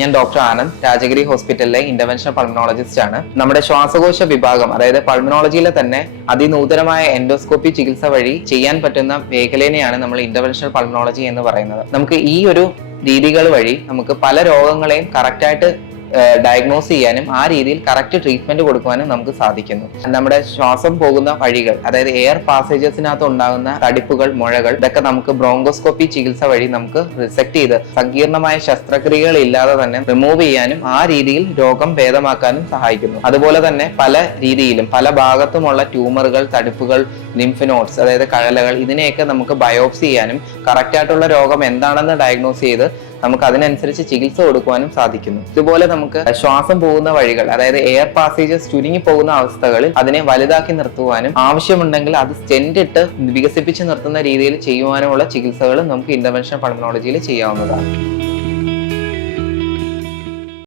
ഞാൻ ഡോക്ടർ ആനന്ദ്, രാജഗിരി ഹോസ്പിറ്റലിലെ interventional pulmonologist ആണ്. നമ്മുടെ ശ്വാസകോശ വിഭാഗം, അതായത് പൾമനോളജിയിലെ തന്നെ അതിനൂതനമായ എൻഡോസ്കോപ്പി ചികിത്സ വഴി ചെയ്യാൻ പറ്റുന്ന മേഖലയെയാണ് നമ്മൾ ഇന്റർവെൻഷണൽ പൾമനോളജി എന്ന് പറയുന്നത്. നമുക്ക് ഈ ഒരു രീതികൾ വഴി നമുക്ക് പല രോഗങ്ങളെയും കറക്റ്റായിട്ട് ഡയഗ്നോസ് ചെയ്യാനും ആ രീതിയിൽ കറക്റ്റ് ട്രീറ്റ്മെന്റ് കൊടുക്കുവാനും നമുക്ക് സാധിക്കുന്നു. നമ്മുടെ ശ്വാസം പോകുന്ന വഴികൾ, അതായത് എയർ പാസേജസിനകത്ത് ഉണ്ടാകുന്ന തടിപ്പുകൾ, മുഴകൾ, ഇതൊക്കെ നമുക്ക് ബ്രോങ്കോസ്കോപ്പി ചികിത്സ വഴി നമുക്ക് റിസെക്ട് ചെയ്ത് സങ്കീർണമായ ശസ്ത്രക്രിയകൾ ഇല്ലാതെ തന്നെ റിമൂവ് ചെയ്യാനും ആ രീതിയിൽ രോഗം ഭേദമാക്കാനും സഹായിക്കുന്നു. അതുപോലെ തന്നെ പല രീതിയിലും പല ഭാഗത്തുമുള്ള ട്യൂമറുകൾ, തടിപ്പുകൾ, ലിംഫ് നോഡ്സ്, അതായത് കഴലകൾ, ഇതിനെയൊക്കെ നമുക്ക് ബയോപ്സി ചെയ്യാനും കറക്റ്റായിട്ടുള്ള രോഗം എന്താണെന്ന് ഡയഗ്നോസ് ചെയ്ത് നമുക്ക് അതിനനുസരിച്ച് ചികിത്സ കൊടുക്കുവാനും സാധിക്കുന്നു. ഇതുപോലെ നമുക്ക് ശ്വാസം പോകുന്ന വഴികൾ, അതായത് എയർ പാസേജസ് ചുരുങ്ങി പോകുന്ന അവസ്ഥകളിൽ അതിനെ വലുതാക്കി നിർത്തുവാനും ആവശ്യമുണ്ടെങ്കിൽ അത് സ്റ്റെന്റ് ഇട്ട് വികസിപ്പിച്ച് നിർത്തുന്ന രീതിയിൽ ചെയ്യുവാനുമുള്ള ചികിത്സകളും നമുക്ക് ഇന്റർവെൻഷണൽ പൾമനോളജിയിൽ ചെയ്യാവുന്നതാണ്.